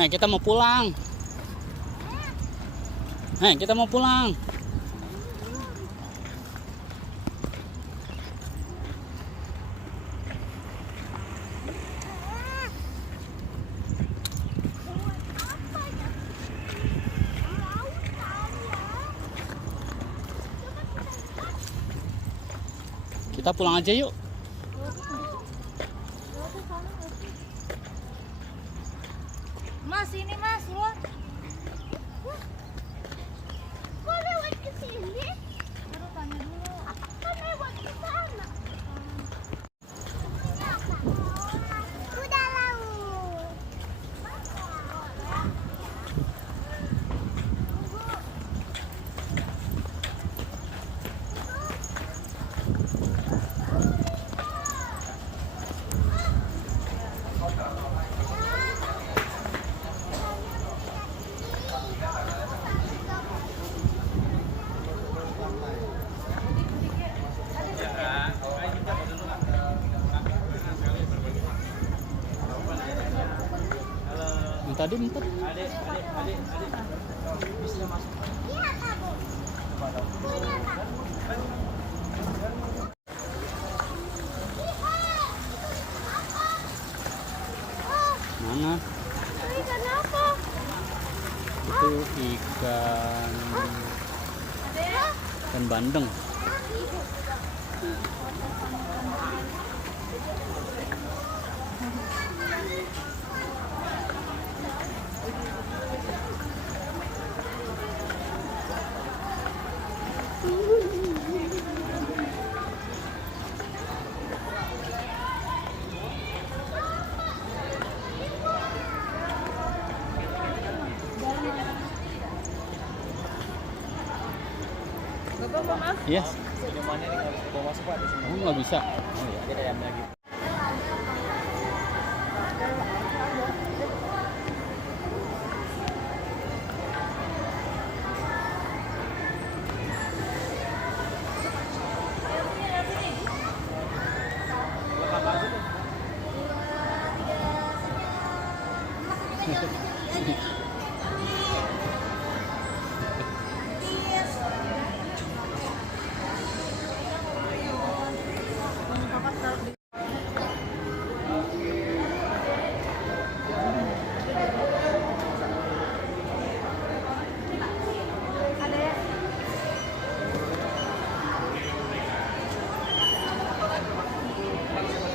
Kita mau pulang. Kita mau pulang. Kita pulang aja yuk. Mas, ini mas, lihat. Kok lewat ke sini? Baru tanya dulu. Kan lewat ke sana. Udah laut. Yang tadi empat. Adik. Bisa masuk. Iya, Kak. Punya, Kak. Mana? Ikan apa? Itu ikan bandeng. Bapak mau maaf? Iya. Minumannya nih nggak bisa bawa masuk Pak di sini. Oh, nggak bisa. Oh ya. Dia kayak lagi.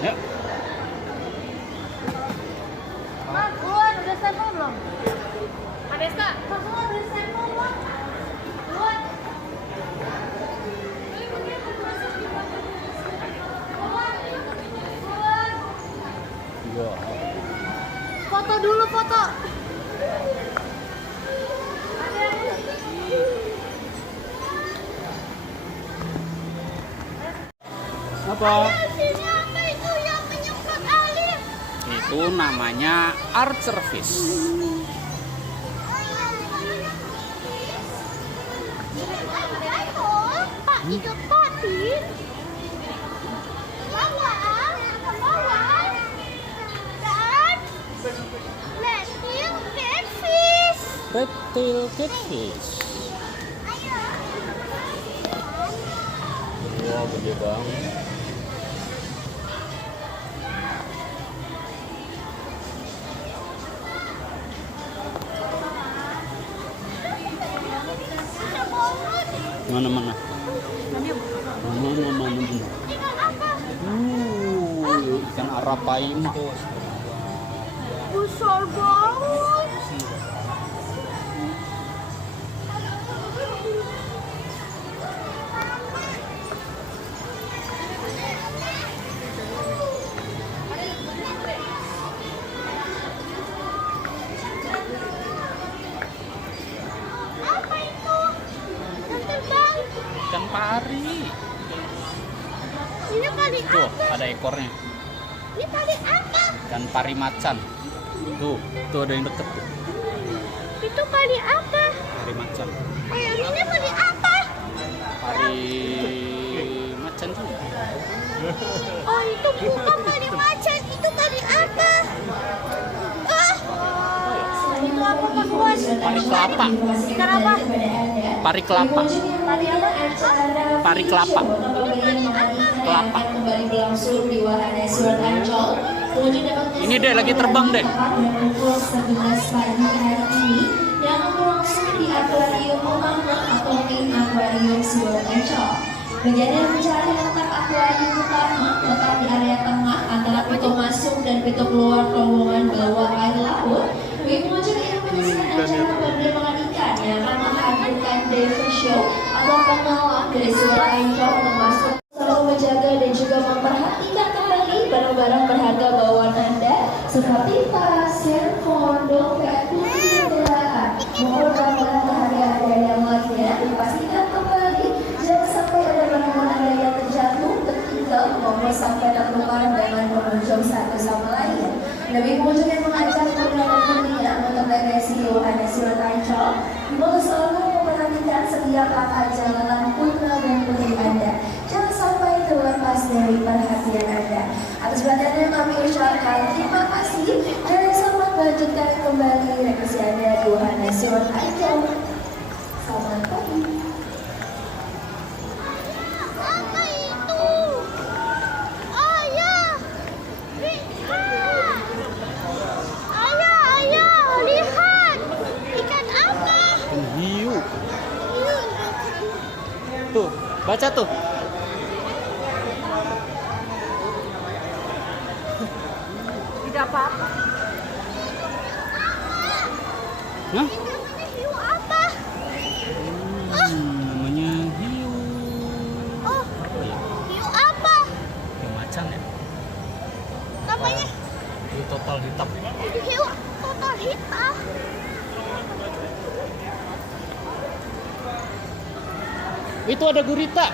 Ya. Mas, keluar udah standby belum? Ada Esta? Mas, keluar udah standby belum? Keluar. Keluar. Iya. Foto dulu, foto. Apa? Sini apa itu yang menyemprot air? Itu namanya art service. Pak, itu patin. Bawang, bawang. Dan lentil catfish. Reptile catfish. Wah, gede banget. Mana? Mana? Ikan apa? Ikan arapaima. Besar banget. Apa itu? Yang terbang. Ikan pari. Ini kali Tuh, apa? ada ekornya. Ini kali apa? Ikan pari macan. Tuh ada yang deket tuh. Itu kali apa? Pari macan. Oh, yang ini kali apa? Pari macan tuh. Oh, itu bukan kali macan, itu kali apa? Ah, Pari kelapa. Ikan apa? Pari kelapa. Pari apa? Pari kelapa. Kelapa. Kembali berlangsung di Wahana Surat Ancol. Pengunjung dapat Ini deh lagi terbang deh. pukul 11 pagi hari ini yang berlangsung di Akuarium Utama atau Main Akuarium Surat Ancol. Kejadian mencari letak akuarium utama letak di area tengah antara pintu masuk dan pintu keluar terowongan bawah air laut. Bagi pengunjung yang menyaksikan acara penerimaan ikan yang akan menghadirkan diver show atau pengenalan dari Surat Ancol untuk masuk, selalu menjaga dan juga memperhatikan kembali barang-barang berharga bawaan Anda seperti tas, handphone, dompet, kunci kendaraan, maupun barang-barang berharga Anda yang lainnya dipastikan kembali. Jangan sampai ada barang Anda yang terjatuh, tertinggal, maupun sampai tertukar dengan pengunjung satu sama lain. Lebih pengunjung yang mengajak menggunakan dunia untuk regresi di Wahana Surat Ancol, diminta selalu memperhatikan setiap langkah jalanan putra dan putri Anda. Jangan sampai terlepas dari perhatian Anda. Atas perhatiannya kami ucapkan terima kasih dan selamat melanjutkan kembali regresi Anda di Wahana Surat Ancol. Selamat pagi. Apa itu? Ayah, lihat. Ayah, lihat. Ikan apa? Ikan hiu. Tuh, baca tuh. Tidak apa-apa. Hah? Namanya hiu apa? Namanya hiu. Oh, hiu apa? Hiu macan ya. Namanya Hiu total hitam. hiu total hitam. Itu ada gurita.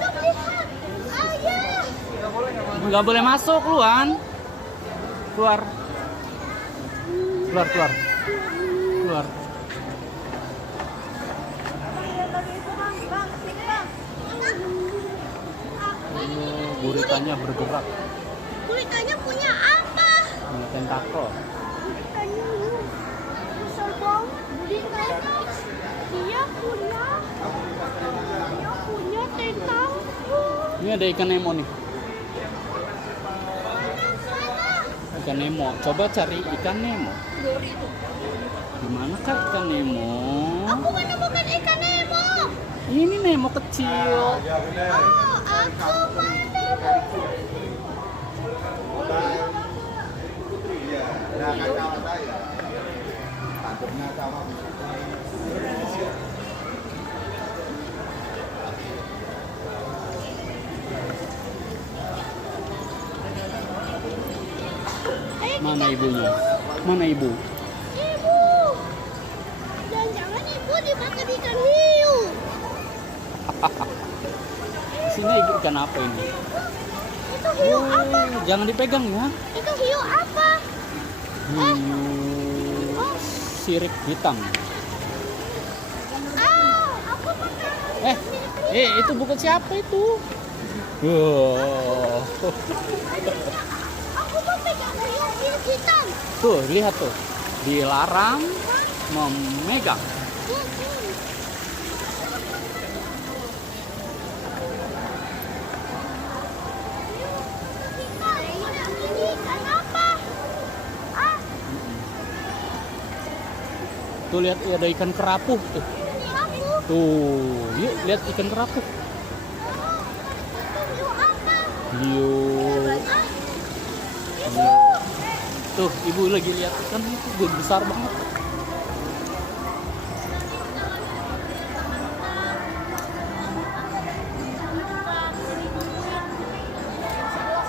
Coba lihat. Ayah. Nggak boleh masuk, Luan. Keluar. Keluar, keluar. Keluar. Oh, guritanya bergerak. Guritanya punya apa? Punya tentakel. Guritanya besar banget. Guritanya dia punya tentakel. Ini ada ikan Nemo nih. Ikan Nemo. Coba cari ikan Nemo. Gimana kah ikan Nemo? Aku menemukan ikan Nemo. Ini Nemo kecil. Oh, aku menemukan. Mana ibunya? Mana ibu? Ibu. Jangan-jangan ibu dimakan ikan hiu. Di sini ikan apa ini? Itu hiu apa? Jangan dipegang ya. Itu hiu apa? Hiu sirip hitam. Aku makan. Itu bukan siapa itu? Wow. Aku mau pegang hiu hitam. Tuh, lihat tuh. Dilarang memegang. Ini ikan apa? Tuh lihat ada ikan kerapu tuh. Ini aku. Tuh, yuk lihat ikan kerapu. Itu hiu apa? Hiu. Ibu. Tuh, ibu lagi lihat ikan itu besar banget.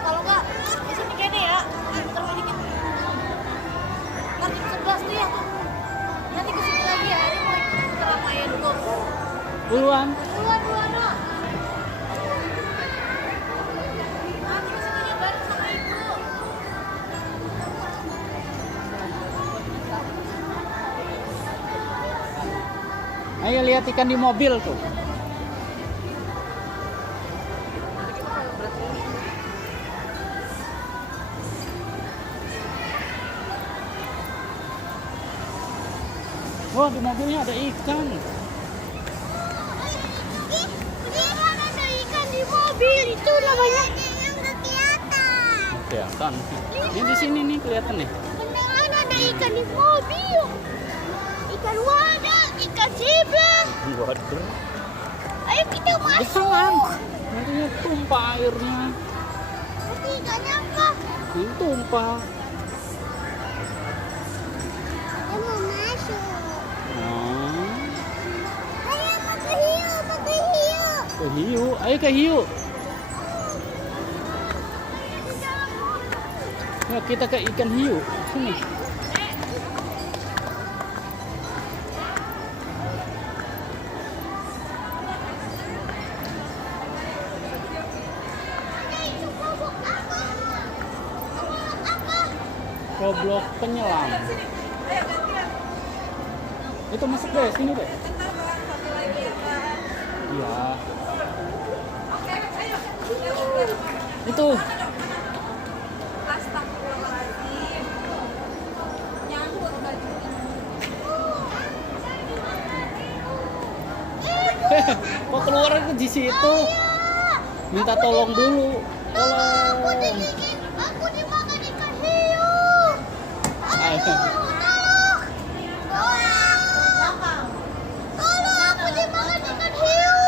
Kalau enggak, di sini gini ya. Bentar lagi dikit. Nanti 11 tuh ya tuh. Nanti ke sini lagi ya. Ini mau kita main dulu. Duluan. Duluan, Nak. Nanti ke sini bareng sama ibu. Ayo lihat ikan di mobil tuh. Oh, di mobilnya ada ikan. Lihat ada ikan di mobil itu namanya. Yang nggak kelihatan. Kelihatan. Ini di sini nih kelihatan nih. Beneran ada ikan di mobil. Ikan wadah, ikan sebelah. Waduh. Ayo kita masuk. Jangan. Nantinya tumpah airnya. Nanti ikannya apa? Ini tumpah. Dia mau masuk. Oh. Ayo mau ke hiu, mau ke hiu. Ke hiu. Ayo ke hiu. Ya, kita ke ikan hiu. Sini. Goblok penyelam. Itu masuk deh, sini deh. Iya. Itu. Kok keluar di situ? Minta tolong dulu. Tolong. Aku dimakan ikan hiu. Ayo. Tolong, aku dimakan ikan hiu.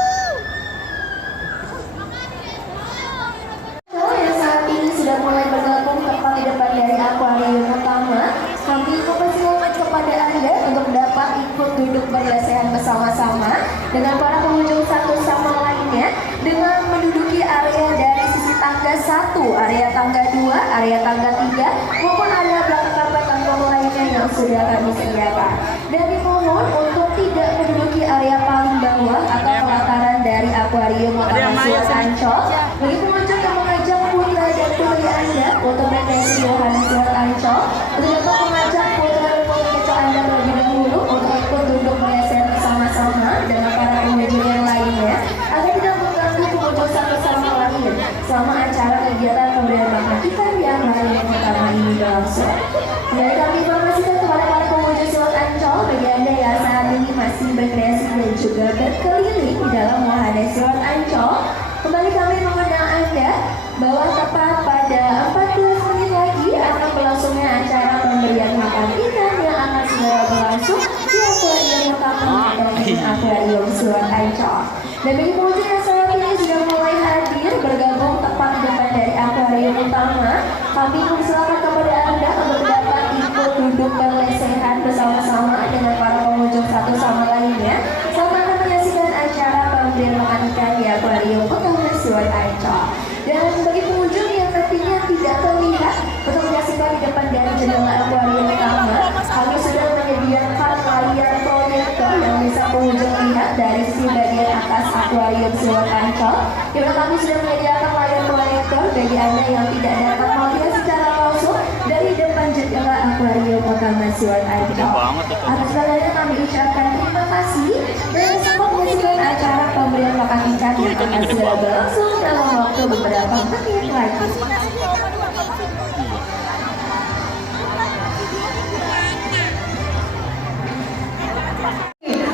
Kalau yang saat ini sudah mulai bergabung tepat di depan dari akuarium utama, kami mempersilakan kepada Anda untuk dapat ikut duduk berlesehan bersama-sama dengan para pengunjung satu sama lainnya dengan menduduki area dari sisi tangga 1, area tangga 2, area tangga 3, maupun area belakang karpet kantong lainnya yang sudah kami sediakan. Dan dimohon untuk tidak menduduki area paling bawah atau pelataran dari akuarium Yohanes Ancol. Bagi pengunjung yang mengajak putra dan putri Anda untuk rekreasi Yohanes Ancol, untuk dapat mengajak putra dan putri kecil Anda terlebih dahulu untuk ikut duduk berlesehan bersama-sama dengan para pengunjung yang lainnya agar tidak mengganggu pengunjung satu sama lain selama acara kegiatan pemberian makan ikan di akuarium utama ini berlangsung. Dari kami informasikan kepada para pengunjung Silat Ancol, bagi Anda yang saat ini masih berkreasi dan juga berkeliling di dalam wahana Silat Ancol, kembali kami mengundang Anda bahwa tepat pada 14 menit lagi akan berlangsungnya acara pemberian makan ikan yang akan segera berlangsung di akuarium utama atau akuarium Silat Ancol. Dan bagi pengunjung yang saat ini sudah mulai hadir bergabung tepat di depan dari akuarium utama, kami mempersilakan kepada Anda untuk dapat ikut duduk berlesehan bersama-sama dengan para pengunjung satu sama lainnya selama akan menyaksikan acara pemberian makan ikan di akuarium utama Silat Ancol. Dan bagi pengunjung yang nantinya tidak terlihat untuk menyaksikan di depan dari jendela akuarium utama, kami sudah menyediakan layar proyektor yang bisa pengunjung lihat dari sisi bagian atas akuarium Silat Ancol. Di mana kami sudah menyediakan layar proyektor bagi Anda yang tidak dapat melihat secara langsung dari depan jendela akuarium utama Silat Ancol. Atas segalanya kami ucapkan terima kasih dan selamat menyaksikan acara pemberian makan ikan yang akan segera berlangsung dalam waktu beberapa menit lagi.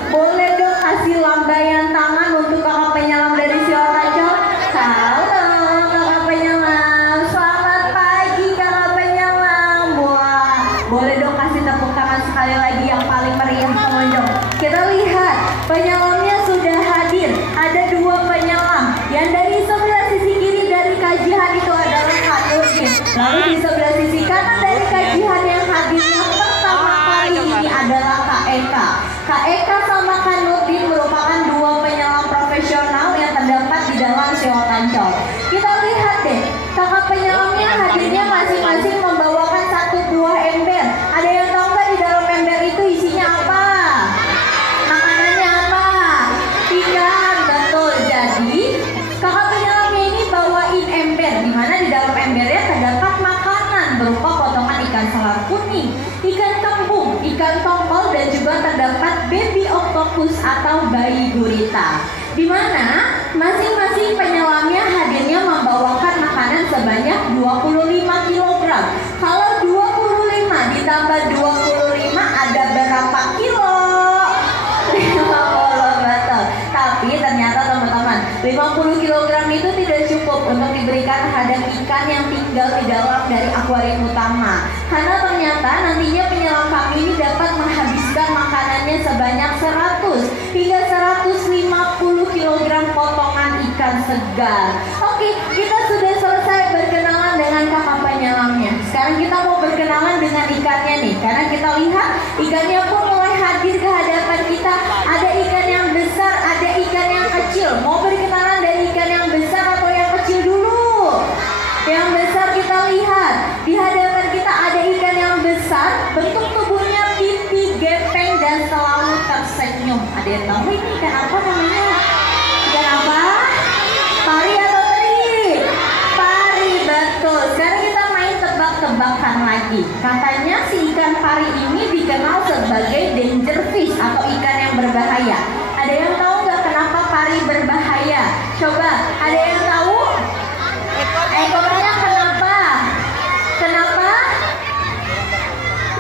Boleh dong kasih lambaian tangan untuk kakak penyelam dari Silat Ancol. Halo kakak penyelam, selamat pagi kakak penyelam. Wah, boleh dong kasih tepuk tangan sekali lagi yang paling meriah pengunjung. Kita lihat penyelamnya sudah hadir. Ada 2 penyelam. Yang dari sebelah sisi kiri dari kajian itu adalah Kak Nurdin. Lalu di sebelah sisi kanan dari kajian yang hadir yang pertama kali ini adalah Kak Eka. Kak Eka sama Kak Nurdin merupakan 2 penyelam profesional yang terdapat di dalam Silat Ancol. Kita lihat deh, kakak penyelamnya hadirnya masing-masing membawakan 1 buah ember. Ada yang tahu nggak di dalam ember itu isinya apa? Makanannya apa? Ikan, betul. Jadi kakak penyelamnya ini bawain ember, di mana di dalam embernya terdapat makanan berupa potongan ikan selat kuning, ikan kembung, ikan tongkol, dan juga terdapat baby octopus atau bayi gurita. Di mana masing-masing penyelamnya hadirnya membawakan makanan sebanyak 25 kg. Kalau 25 ditambah 25 ada berapa kilo? cukup untuk diberikan terhadap ikan yang tinggal di dalam dari akuarium utama. Karena ternyata nantinya penyelam kami ini dapat menghabiskan makanannya sebanyak 100 hingga 150 kg potongan ikan segar. Oke, kita sudah selesai berkenalan dengan kakak penyelamnya. Sekarang kita mau berkenalan dengan ikannya nih, karena kita lihat ikannya pun mulai hadir ke hadapan kita. Ada ikan yang besar, ada ikan yang kecil. Mau berkenalan dari ikan yang besar atau yang kecil dulu? Yang besar kita lihat. Di hadapan kita ada ikan yang besar, bentuk tubuhnya pipi, gepeng, dan selalu tersenyum. Ada yang tahu ini ikan apa namanya? Ikan apa? Pari atau teri? Pari, betul. Sekarang kita main tebak-tebakan lagi. Katanya si ikan pari ini dikenal sebagai danger fish atau ikan yang berbahaya. Ada yang tahu nggak kenapa pari berbahaya? Coba, ada yang tahu? Ekornya kenapa? Kenapa?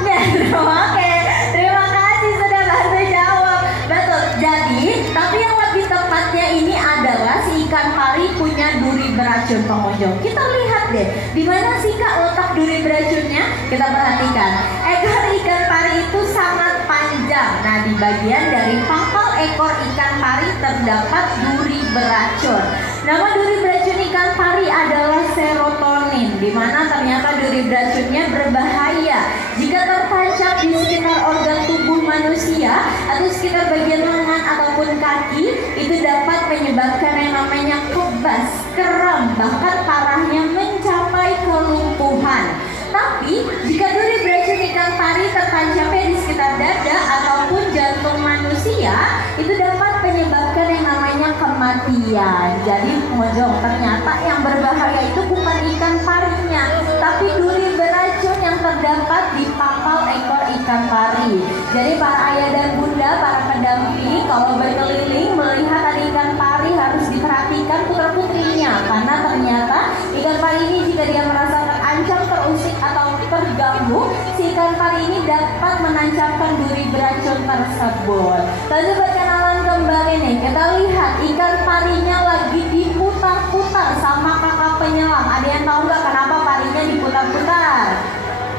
Ya, oke. Terima kasih sudah bantu jawab. Betul. Jadi, tapi yang lebih tepatnya ini adalah si ikan pari punya duri beracun, pengunjung. Kita lihat deh, di mana sih Kak letak duri beracunnya? Kita perhatikan. Ekor ikan pari itu sangat panjang. Nah, di bagian dari pangkal ekor ikan pari terdapat duri beracun. Nama duri beracun ikan pari adalah serotonin, di mana ternyata duri beracunnya berbahaya jika tertancap di sekitar organ tubuh manusia atau sekitar bagian lengan ataupun kaki. Itu dapat menyebabkan yang namanya kebas, kram, bahkan parahnya mencapai kelumpuhan. Tapi jika duri beracun ikan pari tertancapnya di sekitar dada ataupun jantung manusia, itu dapat menyebabkan yang namanya kematian. Jadi pengunjung, ternyata yang berbahaya itu bukan ikan parinya, tapi duri beracun yang terdapat di pangkal ekor ikan pari. Jadi para ayah dan bunda, para pendamping, kalau berkeliling melihat ada ikan pari harus diperhatikan putra-putrinya, karena ternyata ikan pari ini jika dia merasa terancam, terusik atau terganggu, si ikan pari ini dapat menancapkan duri beracun tersebut. Lalu berkenalan kembali nih, kita lihat ikan parinya lagi diputar-putar sama kakak penyelam. Ada yang tahu nggak kenapa parinya diputar-putar?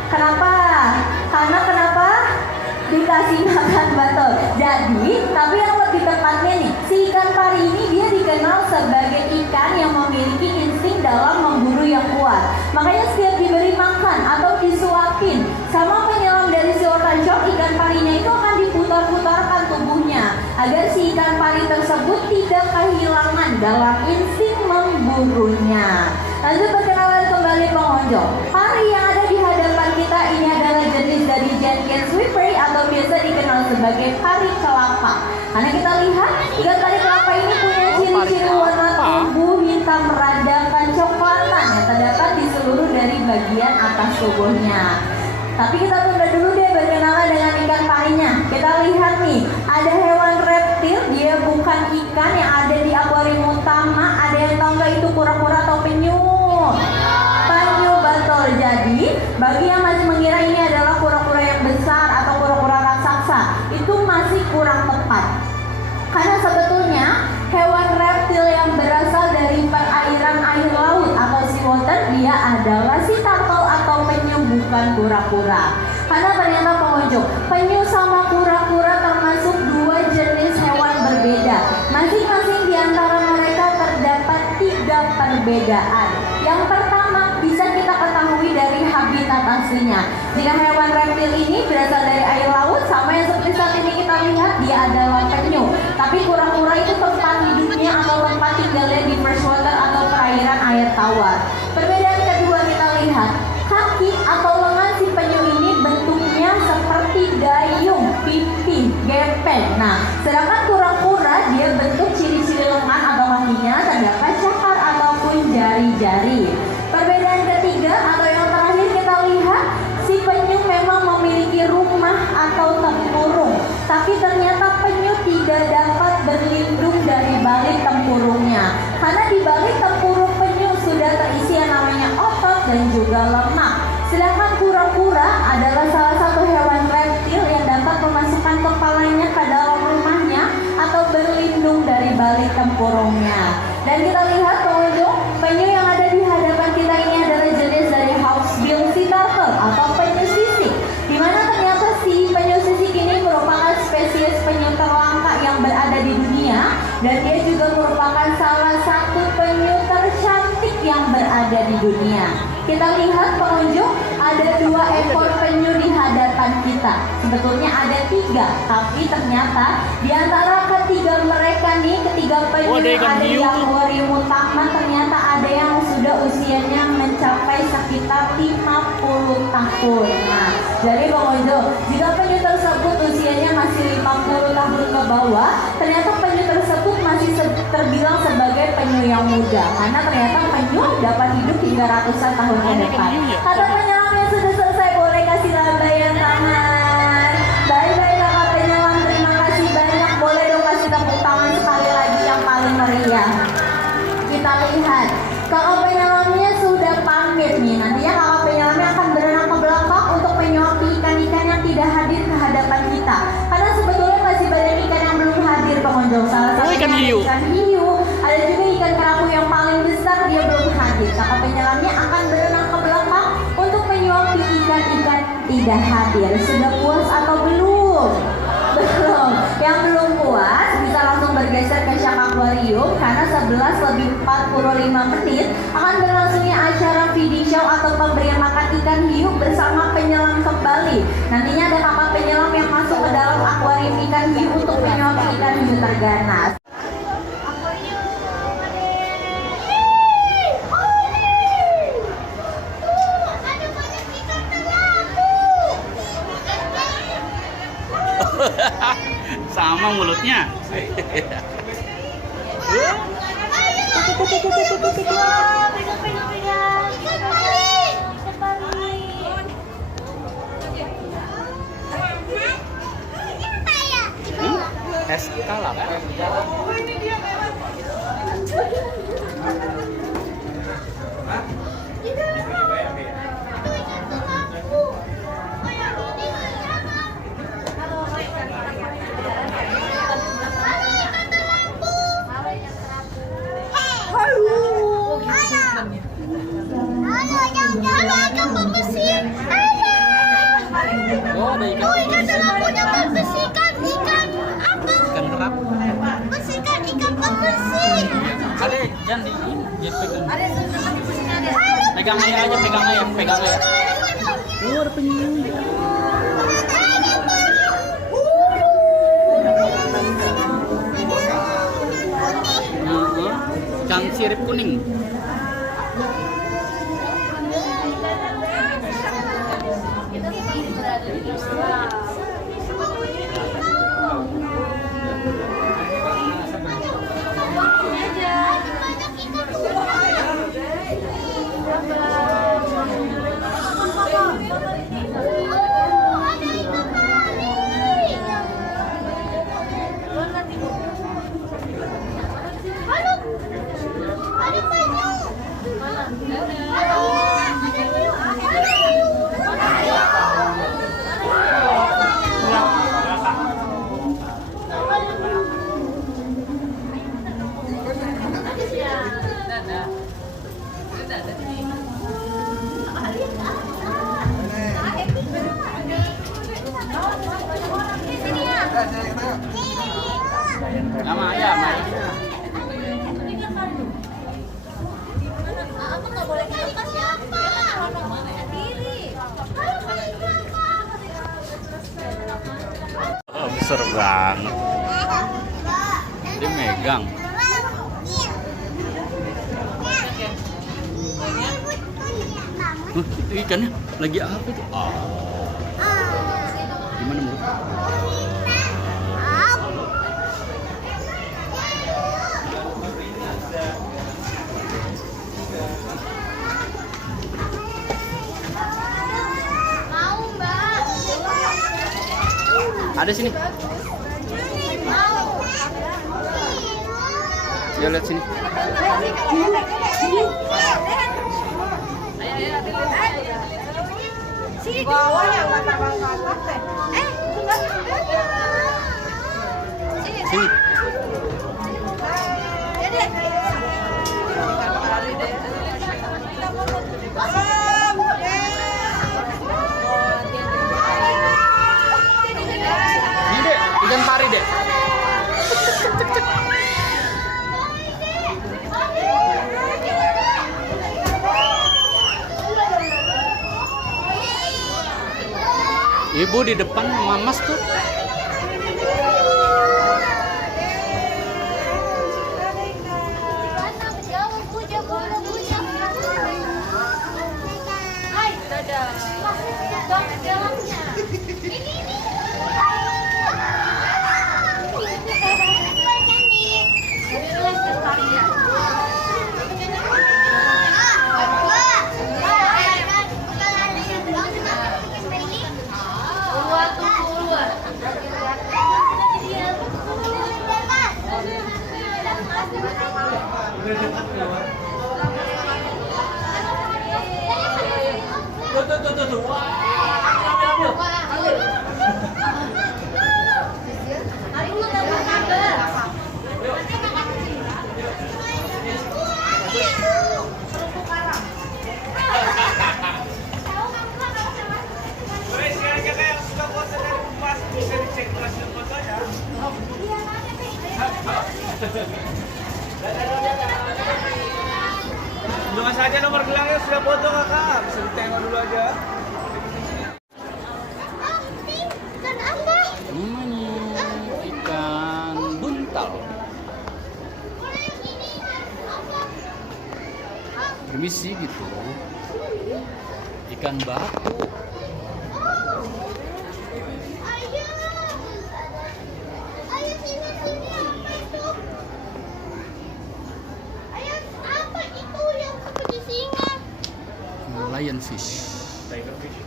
Kenapa? Karena kenapa? Dikasih makan, betul. Jadi, tapi yang lebih tepatnya nih, si ikan pari ini dia dikenal sebagai ikan yang memiliki insting dalam memburu yang kuat. Makanya setiap diberi makan atau disuapin sama penyelam dari si oranjok, ikan parinya itu akan diputar-putarkan tubuhnya agar si ikan pari tersebut tidak kehilangan dalam insting memburunya. Lalu perkenalan kembali pengunjung. Pari yang ada di hadapan kita ini adalah jenis dari Jenkins Whippery atau biasa dikenal sebagai pari kelapa. Karena kita lihat ikan pari kelapa ini punya ciri-ciri warna tubuh hitam rada kecoklatan yang terdapat di seluruh dari bagian atas tubuhnya. Tapi kita tunda dulu deh berkenalan dengan ikan parinya. Kita lihat nih, ada hewan reptil, dia bukan ikan yang ada di akuarium utama. Ada yang tahu nggak itu kura-kura atau penyu? Penyu, betul. Jadi, bagi yang masih mengira ini adalah kura-kura yang besar atau kura-kura raksasa, itu masih kurang tepat. Karena sebetulnya hewan reptil yang berasal dari perairan air laut atau seawater, dia adalah si turtle atau penyu, bukan kura-kura. Karena ternyata pengunjung, penyu sama kura-kura termasuk dua jenis hewan berbeda. Masing-masing di antara mereka terdapat 3 perbedaan. Yang pertama bisa kita ketahui dari habitat aslinya. Jika hewan reptil ini berasal dari air laut, sama yang seperti saat ini kita lihat, dia adalah penyu. Tapi kura-kura itu tempat hidupnya atau tempat tinggalnya di freshwater atau perairan air tawar. Perbedaan kedua kita lihat, kaki atau lengan si penyu ini bentuknya seperti dayung, pipi, gepeng. Nah, sedangkan kura-kura dia bentuk ciri-ciri lengan atau kakinya terdapat cakar ataupun jari-jari. Perbedaan ketiga atau yang terakhir kita lihat, si penyu memang memiliki rumah atau tempurung, tapi ternyata penyu tidak dapat berlindung dari balik tempurungnya, karena di balik tempurung penyu sudah terisi yang namanya otot dan juga lemak. Sedangkan kura-kura adalah salah satu hewan reptil yang dapat memasukkan kepalanya ke dalam rumahnya atau berlindung dari balik tempurungnya. Dan kita lihat pengunjung, penyu yang yang berada di dunia. Kita lihat pengunjung, ada 2 ekor penyu di hadapan kita. Sebetulnya ada 3, tapi ternyata di antara ketiga mereka nih, ketiga penyu yang ada di akuarium utama, ternyata ada yang sudah usianya mencapai sekitar 50 tahun. Nah, jadi pengunjung, jika penyu tersebut usianya masih 50 tahun ke bawah, ternyata penyu tersebut masih terbilang sebagai penyu yang muda, karena ternyata penyu dapat hidup hingga ratusan tahun ke depan. Kata penyelam yang sudah selesai, boleh kasih lambaian tangan. Bye-bye kakak penyelam, terima kasih banyak. Boleh dong kasih tepuk tangan sekali lagi yang paling meriah. Kita lihat, kakak penyelamnya sudah pamit nih. Nantinya kakak penyelamnya akan berenang ke belakang untuk menyuapi ikan-ikan yang tidak hadir ke hadapan kita. Karena sebetulnya masih banyak ikan yang belum hadir pengunjung. Salah satunya ikan hiu. Ikan hiu. Ada juga ikan kerapu yang paling besar, dia belum hadir. Kakak penyelamnya akan berenang ke belakang untuk menyuapi ikan-ikan tidak hadir. Sudah puas atau belum? Belum. Yang belum puas bisa langsung bergeser ke Shark Aquarium, karena 11:45 akan berlangsungnya acara feeding show atau pemberian makan ikan hiu bersama penyelam kembali. Nantinya ada kakak penyelam yang masuk ke dalam akuarium ikan hiu untuk menyuapi ikan hiu terganas. Sama mulutnya. Eskala kan? Oh, ada ikan. Oh, ikan terlampunya membersihkan ikan apa? Ikan kerapu. Bersihkan ikan pembersih. Ada jangan di pegang. Ada sesuatu di sini ada. Pegang aja, pegang aja, pegang aja. Luar penyu. Ikan sirip kuning. Sama ya, Aku nggak boleh lepas ya. Oh, besar banget. Dia megang. Itu ikannya lagi apa itu? Oh. Gimana Bu? Mau Mbak? Ada sini. Ya lihat sini. Sini bawahnya nggak terbang-terbang deh. Sini. Ini deh, ikan pari deh. Ibu di depan mamas tuh. Hai, dadah. Dok, jalannya. Ini. Dengan saja nomor gelangnya sudah foto kakak, bisa ditengok dulu aja. Namanya ikan buntal. Permisi gitu. Ikan batu. Lionfish. Tiger fish.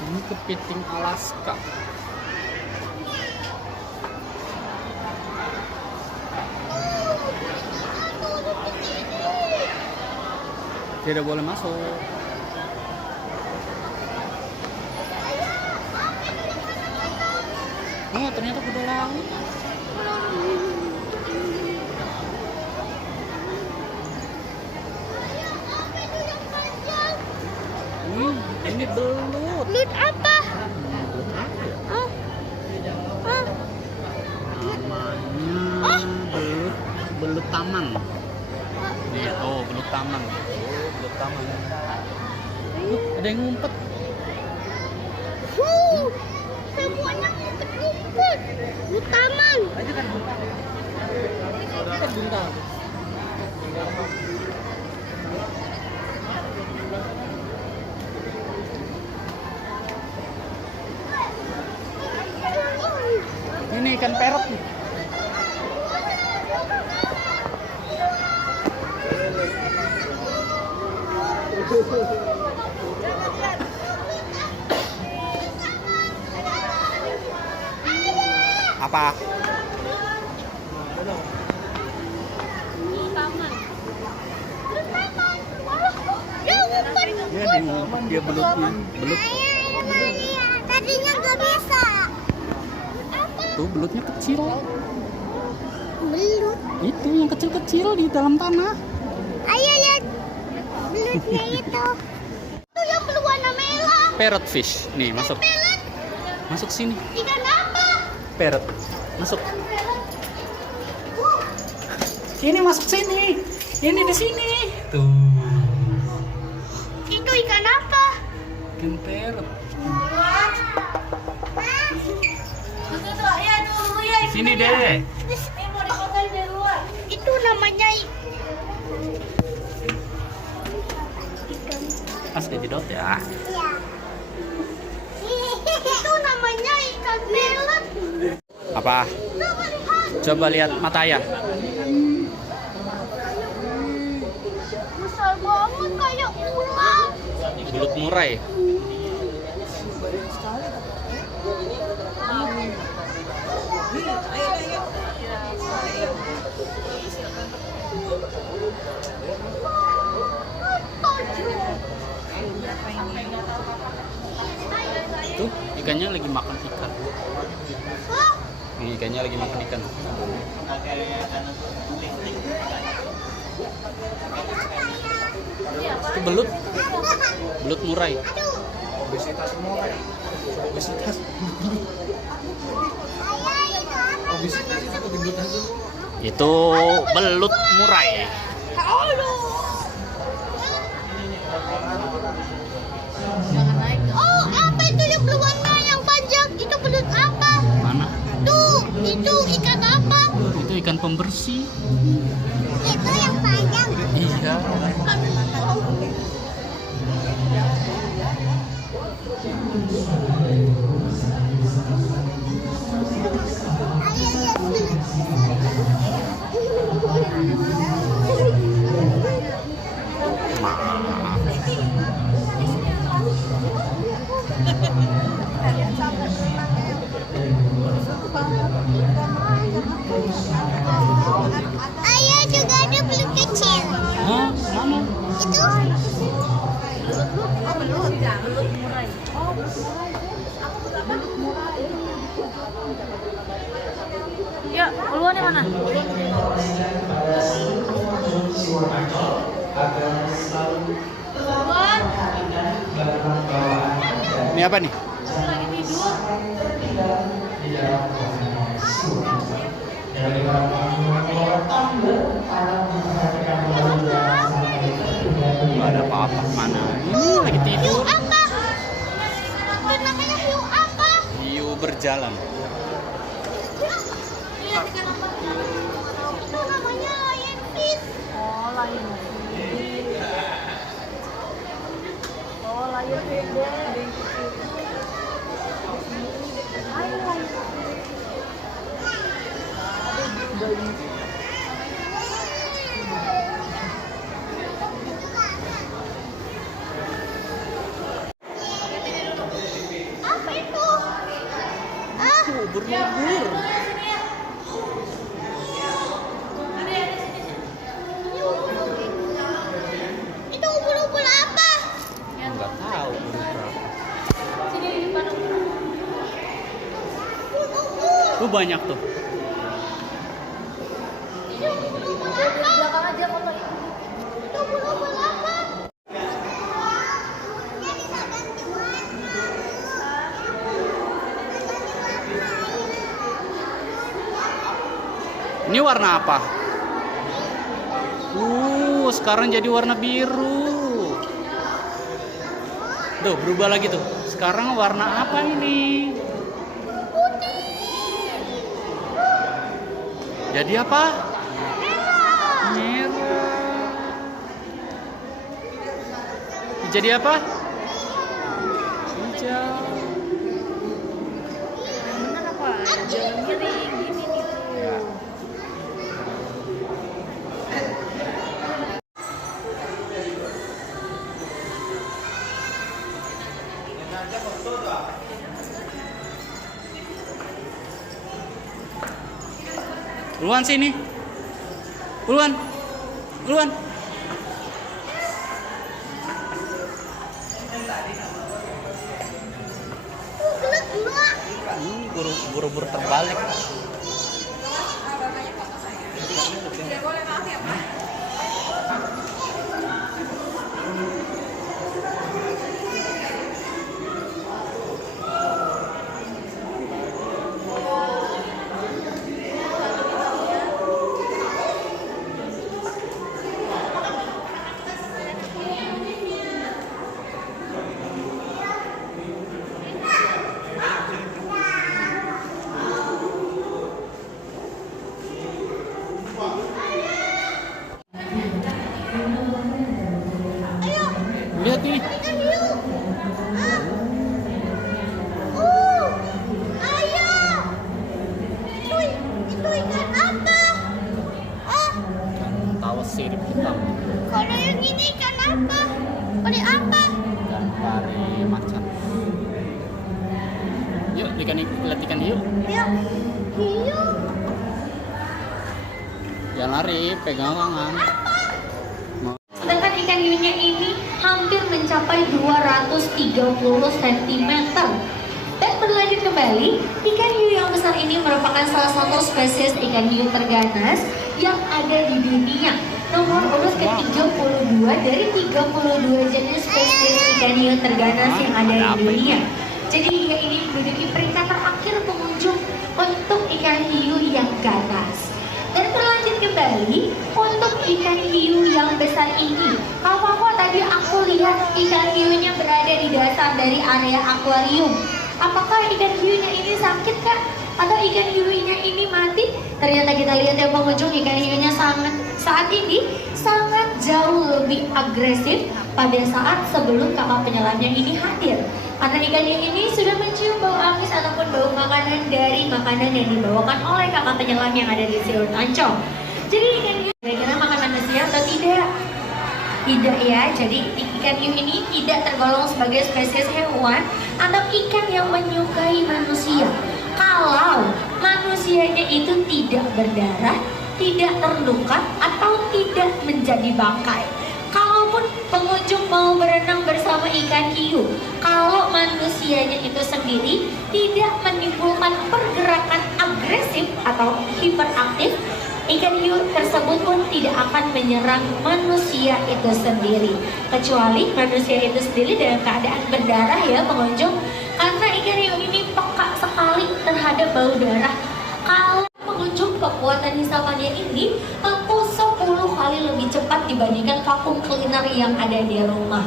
Ini kepiting Alaska. Tidak boleh masuk. Oh, ternyata kuda laut. Ini belut. Belut apa? Namanya belut taman. Nih, belut taman. Belut taman. Ada yang ngumpet. Semuanya ngumpet-ngumpet. Belut taman. Kita buntal. Ini ikan perot nih. Apa? Dia belutnya. Belut. Tadinya nggak bisa. Tuh belutnya kecil. Belut. Itu yang kecil-kecil di dalam tanah. Ayo lihat belutnya itu. Itu yang berwarna merah. Parrot fish. Nih, masuk. Masuk sini. Ikan apa? Parrot. Masuk. Ini masuk sini. Ini di sini. Tuh. Itu ikan apa? Ikan parrot. Sini deh. Itu namanya Pas kejedot ya. itu namanya ikan pelet. Apa? Coba lihat mata ya. Besar banget kayak ular. Belut murai. Tuh, ikannya lagi makan ikan. Ini ikannya lagi makan ikan. Itu belut. Belut murai. Obesitas semua kan? Obesitas. Obesitas itu kegendut aja. Itu belut murai. Jangan naik. Oh, apa itu yang berwarna yang panjang? Itu belut apa? Mana? Tuh, itu ikan apa? Itu ikan pembersih. Itu yang panjang. Iya. Ayah juga ada belut kecil. Hah? Mana? Itu. Oh, belut ya, belut murai. Ya, keluarnya mana? Keluar. Ini apa nih? Lagi tidur. Nggak ada apa-apa. Mana? Ini lagi Hiu tidur. apa? Itu namanya hiu apa? Hiu berjalan. Iya, ikan apa? Itu namanya lionfish. Oh, lionfish. Oh, lionfish. Apa itu? Ah, Ubur-ubur. itu ubur-ubur apa? Nggak tahu. Sini di depan. Ubur-ubur. Tuh banyak tuh. Itu ubur-ubur apa? Belakang aja foto itu. Itu ubur-ubur apa? Ini warna apa? Sekarang jadi warna biru. Tuh, berubah lagi tuh. Sekarang warna apa ini? Jadi apa? Merah. Jadi apa? Hijau. Benar apa? Jangan miring gini nih. Ya. Duluan sini. Duluan. Duluan. Belut dua. Buru-buru terbalik. Lihat nih. Ikan hiu. Ayah. Itu ikan apa? Ah, Tawa sirip hitam. kalau yang ini ikan apa? Pari apa? Dan pari macan. Yuk, lihat ikan hiu. Ya, hiu. Jangan lari, pegangan. Sedangkan ikan hiunya ini hampir mencapai 230 cm. Dan berlanjut kembali, ikan hiu yang besar ini merupakan salah satu spesies ikan hiu terganas yang ada di dunia. Nomor urut ke-32 dari 32 jenis spesies ikan hiu terganas yang ada di dunia. Jadi hingga ini menduduki peringkat terakhir pengunjung untuk ikan hiu yang ganas. Dan kembali untuk ikan hiu yang besar ini. Kalau tadi aku lihat ikan hiunya berada di dasar dari area akuarium. Apakah ikan hiunya ini sakit kak? Atau ikan hiunya ini mati? Ternyata kita lihat ya pengunjung, ikan hiunya saat ini sangat jauh lebih agresif pada saat sebelum kakak penyelamnya ini hadir. Karena ikan hiu ini sudah mencium bau amis ataupun bau makanan dari makanan yang dibawakan oleh kakak penyelam yang ada di Siur Ancol. Jadi ikan hiu kira-kira makan manusia atau tidak? Tidak ya, jadi ikan hiu ini tidak tergolong sebagai spesies hewan atau ikan yang menyukai manusia. Kalau manusianya itu tidak berdarah, tidak terluka, atau tidak menjadi bangkai. Kalaupun pengunjung mau berenang bersama ikan hiu, kalau manusianya itu sendiri tidak menimbulkan pergerakan agresif atau hiperaktif, ikan hiu tersebut pun tidak akan menyerang manusia itu sendiri. Kecuali manusia itu sendiri dalam keadaan berdarah ya pengunjung, karena ikan hiu ini peka sekali terhadap bau darah. Kalau pengunjung kekuatan hisapannya ini mampu 10 kali lebih cepat dibandingkan vacuum cleaner yang ada di rumah.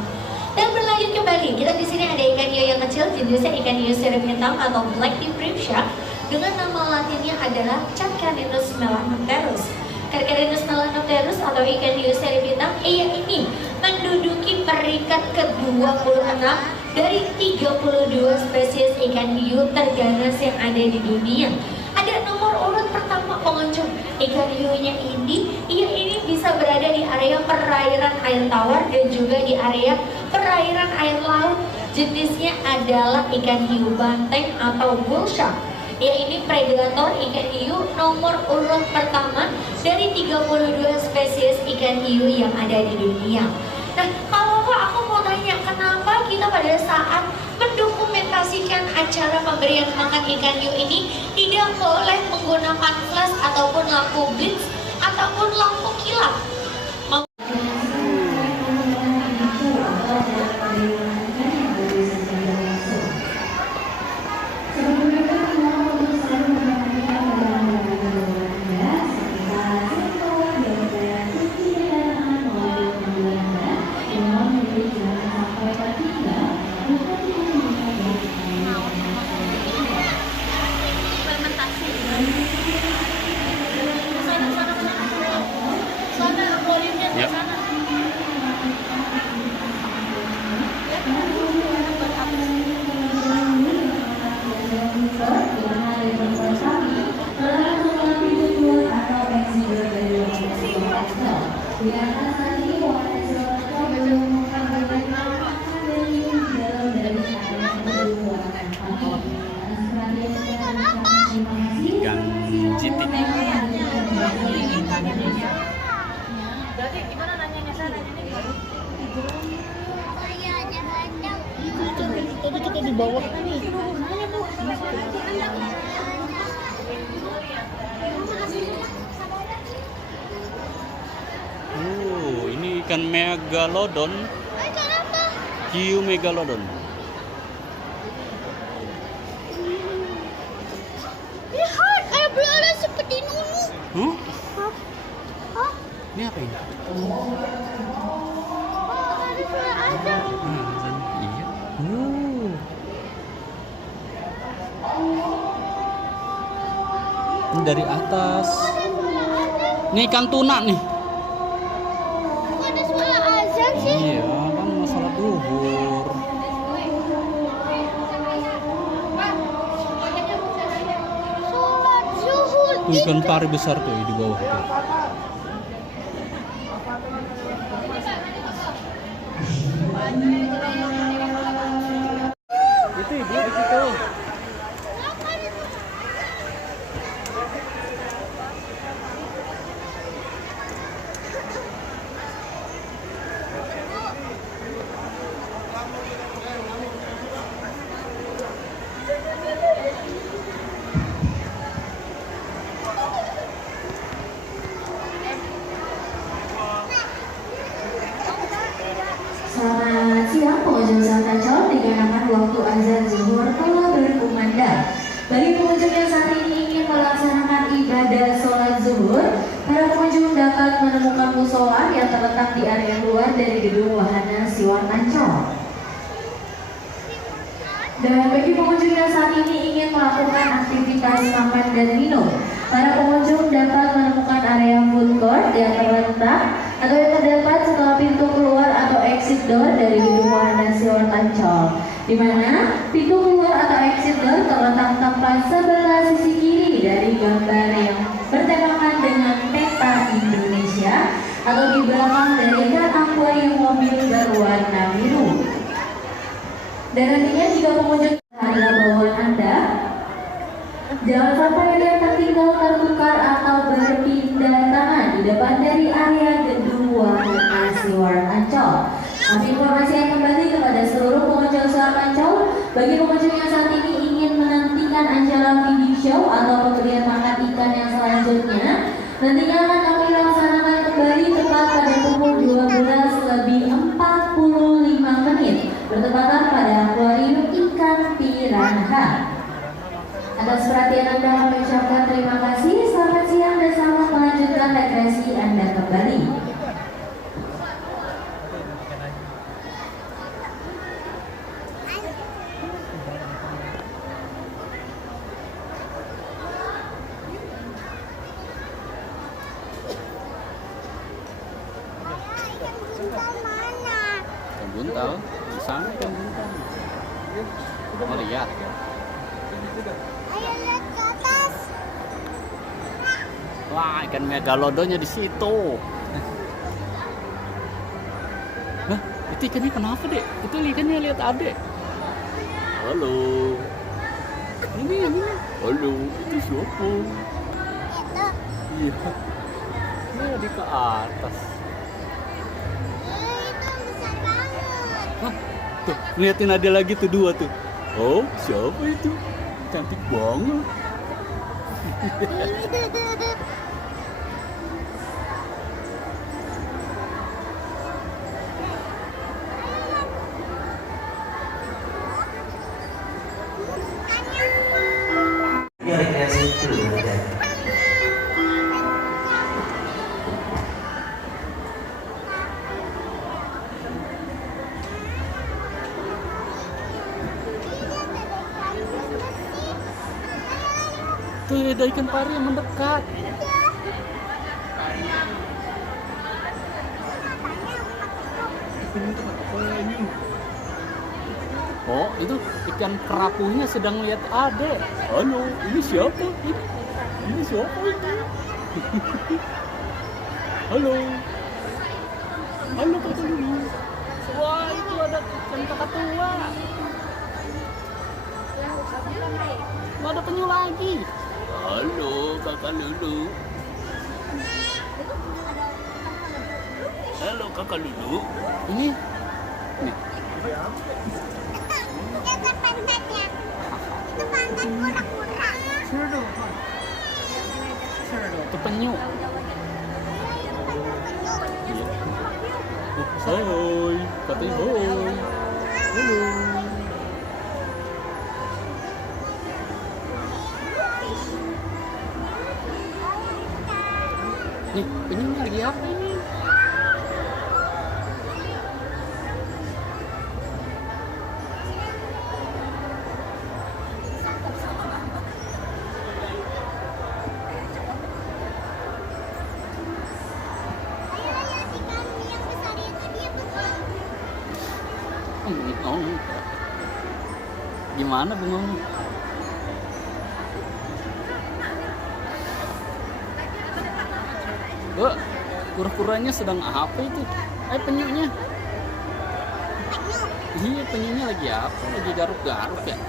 Dan berlanjut kembali, kita di sini ada ikan hiu yang kecil, jenisnya ikan hiu sirip hitam atau black tip shrimp shark, dengan nama latinnya adalah Carcharodonus melanopterus. Carcharodonus melanopterus atau ikan hiu sirip hitam, ia ini menduduki peringkat ke-26 dari 32 spesies ikan hiu terganas yang ada di dunia. Ada nomor urut pertama pengunjung, ikan hiunya ini bisa berada di area perairan air tawar dan juga di area perairan air laut. Jenisnya adalah ikan hiu banteng atau bull shark. Ia ini predator ikan hiu nomor urut pertama dari 32 spesies ikan hiu yang ada di dunia. Nah, kalau aku mau tanya, kenapa kita pada saat mendokumentasikan acara pemberian makan ikan hiu ini tidak boleh menggunakan flash ataupun lampu blitz ataupun lampu kilat? Di bawah nih. Ini ikan megalodon. Hiu megalodon. Lihat, ada berada seperti nunu. Hah? Ini apa ini? Ada suara azan. Iya. Ini dari atas. Ini ikan tuna nih. Kok ada suara azan sih? Iya, kan masalah duhur. Sholat zuhur. Tuh ikan pari besar tuh di bawah tuh. Itu ibu di situ. Selamat siang pengunjung Wisata Ancol, dikarenakan waktu azan zuhur telah berkumandang. Bagi pengunjung yang saat ini ingin melaksanakan ibadah sholat zuhur, para pengunjung dapat dapat menemukan musola yang terletak di area luar dari gedung wahana Siwar Ancol. Dan bagi pengunjung yang saat ini ingin melakukan aktivitas makan dan minum, para pengunjung dapat menemukan area food court yang terletak atau yang terdapat setelah pintu keluar atau exit door dari gedung wahana Siwar Ancol, di mana pintu keluar atau exit door terletak tepat sebelah sisi kiri dari gambar yang bertemakan dengan peta Indonesia atau di belakang dari akuarium mobil berwarna biru. Dan nantinya jika pengunjung adalah bawaan Anda, jangan sampai ada yang tertinggal, tertukar atau berpindah tangan di depan dari area gedung wahana Siwar Ancol. Kami informasikan kembali kepada seluruh pengunjung Siwar Ancol, bagi pengunjung yang saat ini ingin menantikan acara feeding show atau pemberian makan ikan yang selanjutnya, nantinya akan kami laksanakan kembali tepat pada pukul 12:45 bertepatan pada akuarium ikan piranha. Atas perhatian Anda kami ucapkan terima kasih. Selamat siang dan selamat melanjutkan rekreasi Anda kembali. Ikan buntal di sana, ikan buntal. Mau lihat? Ayo lihat ke atas. Wah, ikan megalodonya di situ. Nah, itu ikannya kenapa, Dek? Itu ikannya lihat Adek. Halo. Ini. Halo, itu siapa? Itu. Iya. Dia di ke atas. Itu besar banget. Hah? Tuh, liatin ada lagi tuh dua tuh. Oh, siapa itu? Cantik banget. Ini rekreasi dulu ya. Tuh, ada ikan pari yang mendekat. Oh, itu ikan kerapuhnya sedang lihat Ade. Halo, ini siapa? Ini siapa ini? Halo. Halo, kakak dulu. Wah, itu ada ikan kakak tua. Nggak ada penyu lagi. Halo, kakak Lulu. Halo, kakak Lulu. Ini. Lihat pantatnya. Itu pantat kura-kura. Itu penyu. Hoi, katanya hoi. Halo. Nih, penyu lagi apa ini? Oh, gimana bengong? Kura-kuranya sedang apa itu? Penyunya. Iya, penyunya lagi apa? Lagi garuk-garuk ya?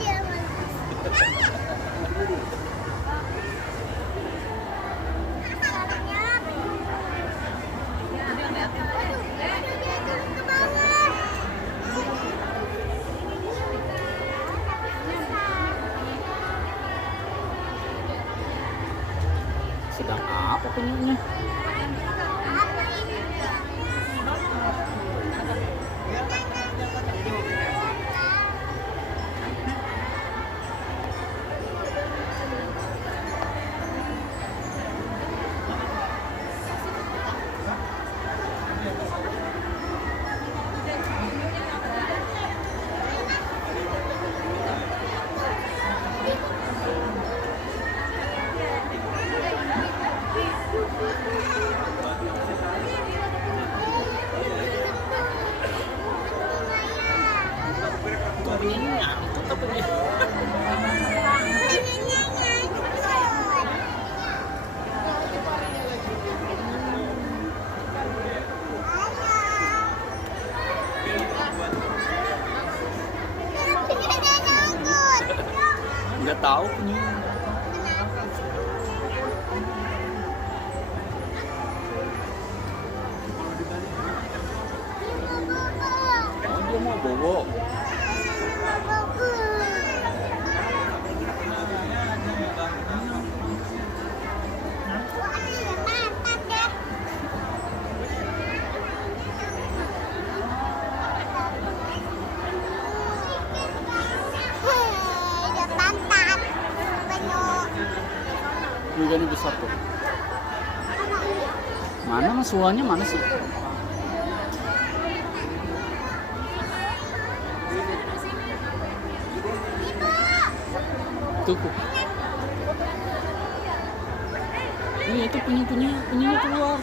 Dia malas. Sedang apa penyunya? Apa ini? Nggak tahu punya. Oh, dia mau bobo. Ini besar tuh. Mana suanya mana sih? Tuh. Ini itu punya keluar.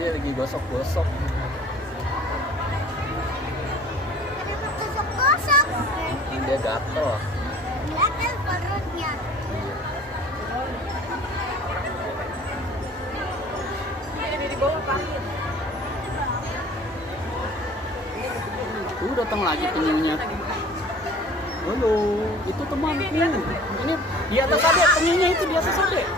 Dia lagi gosok-gosok. Dia gatel. Gatel perutnya. Tuh datang lagi penyunya. Halo, itu temanku. Ini di atas adek, penyunya itu di atas adek.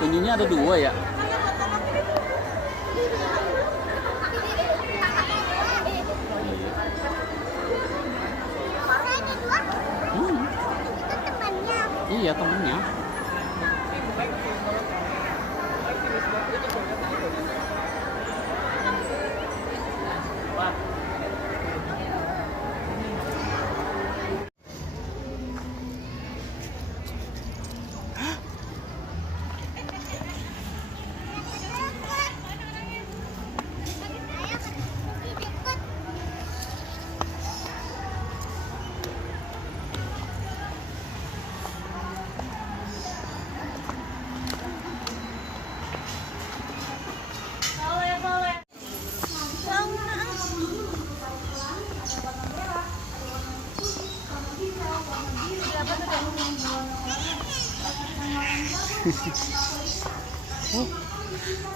Penyunya ada 2 ya? Iya temennya.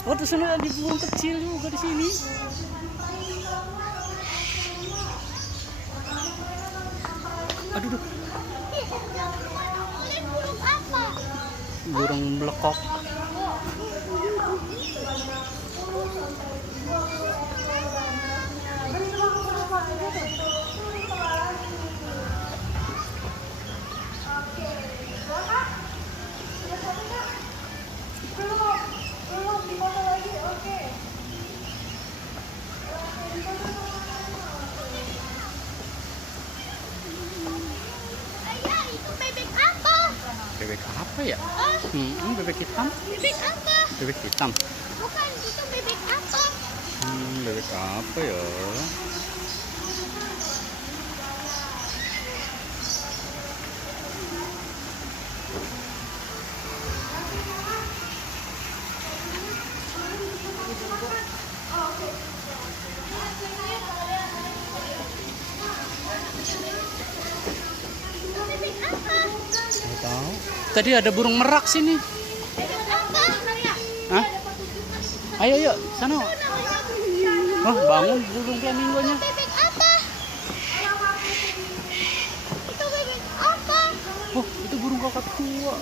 Oh, terus ada di burung kecil juga di sini. Aduh, burung belekok. Bebek apa ya? Bebek hitam. Bebek apa? Bebek hitam. Bukan, itu bebek apa? Bebek apa ya? Nggak tahu. Tadi ada burung merak sini. Hah? Ayo yuk, sana. Oh, bangun burung flamingonya. Bebek apa? Itu bebek apa? Oh, itu burung kakak tua.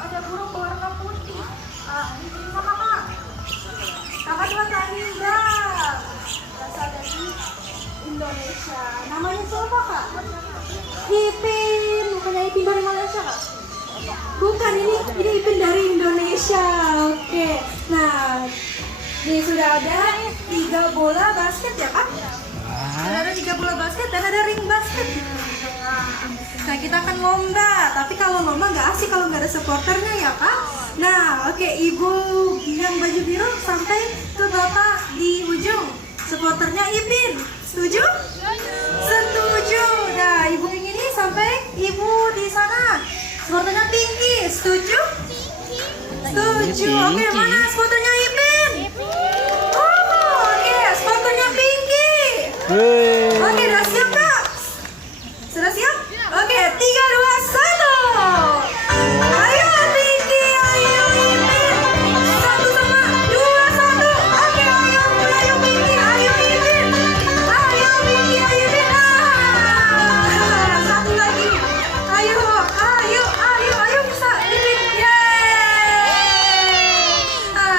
Ada burung berwarna putih. Ini sama kakak. Kakak bahasa Inggris. Berasal dari Indonesia. Namanya siapa kak? Ipin. Bukannya Ipin dari Malaysia kak? Bukan, ini Ipin dari Indonesia. Oke. Nah, ini sudah ada 3 bola basket ya kak? Sudah ada 3 bola Nah, kita akan lomba. Tapi kalau lomba nggak asik kalau nggak ada supporternya ya, Kak. Nah, oke, Ibu yang baju biru sampai ke Bapak di ujung. Supporternya Ipin. Setuju? Setuju. Nah, Ibu yang ini sampai Ibu di sana. Supporternya Pinky. Setuju? Setuju. Oke, mana supporternya Ipin? Oh, oke, supporternya Pinky. Oke, udah siap, Kak? Sudah siap? Oke, 3, 2, 1. Ayo Pinky, ayo Ipin. 1 sama 2, 1. Oke, ayo Pinky, ayo Ipin. Ayo Pinky, ayo Ipin. Satu lagi. Ayo bisa Ipin. Yeay.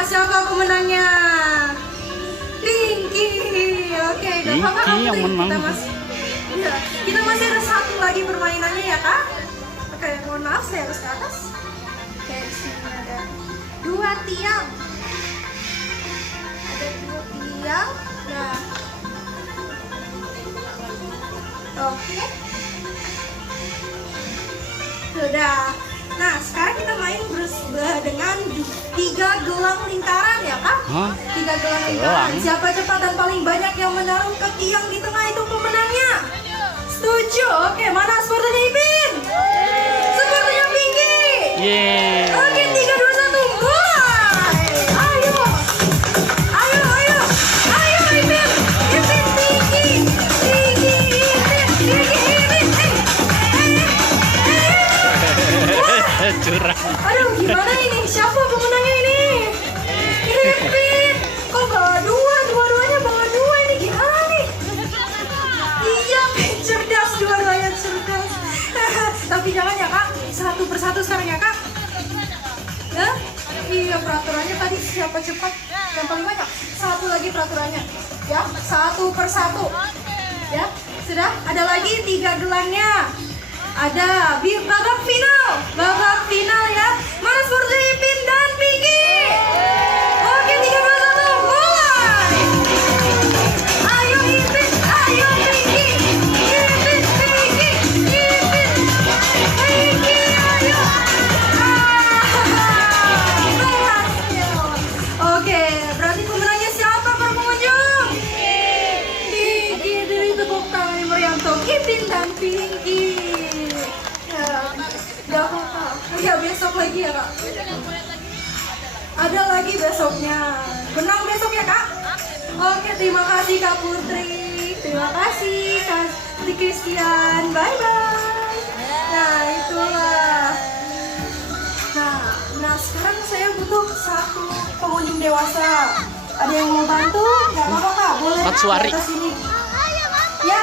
Siapa pemenangnya? Pinky. Oke, gak apa-apa. Pinky yang menang. Kita masih ada satu lagi permainannya ya, Kak. Oke, mohon maaf saya harus ke atas. Oke, di sini ada 2 tiang. Ada 2 tiang. Nah. Oke. Sudah. Nah, sekarang kita main dengan 3 gelang lingkaran ya, Kak? Hah? 3 gelang lingkaran. Siapa cepat dan paling banyak yang menaruh ke tiang di tengah itu pemenangnya. Setuju. Oke, mana supporternya Ipin? Supporternya Pinky. Yeay. Oke, 3, 2, 1, mulai. Ayo Ipin. Ipin, Pinky. Pinky, Ipin. Curang. Aduh, gimana ini? Siapa pemenangnya ini? Ipin. Kok bawa dua-duanya bawa 2 ini gimana nih? Iya, cerdas, dua-duanya cerdas. Tapi jangan ya, Kak, 1 persatu sekarang ya, Kak. Nah, iya peraturannya tadi siapa cepat yang paling banyak. 1 lagi peraturannya, ya, 1 persatu. Ya, sudah. Ada lagi 3 gelangnya. Ada babak final ya. Mana seperti Ipin dan Pinky? Oke, 3, 2, 1, mulai. Ayo Ipin, ayo Pinky. Ipin, Pinky, Ipin, Pinky, ayo. Berhasil. Oke, berarti pemenangnya siapa para pengunjung? Pinky. Dari tepuk tangan yang meriah untuk Ipin dan Pinky. Gak apa-apa. Ya, besok lagi ya, Kak. Ada lagi besoknya. Benang besok ya, Kak? Oke, terima kasih Kak Putri. Terima kasih Kak Putri Christian. Bye-bye. Nah, itulah. Nah, sekarang saya butuh 1 pengunjung dewasa. Ada yang mau bantu? Gak apa-apa, Kak. Boleh Kak Suwari. ke sini. Ya,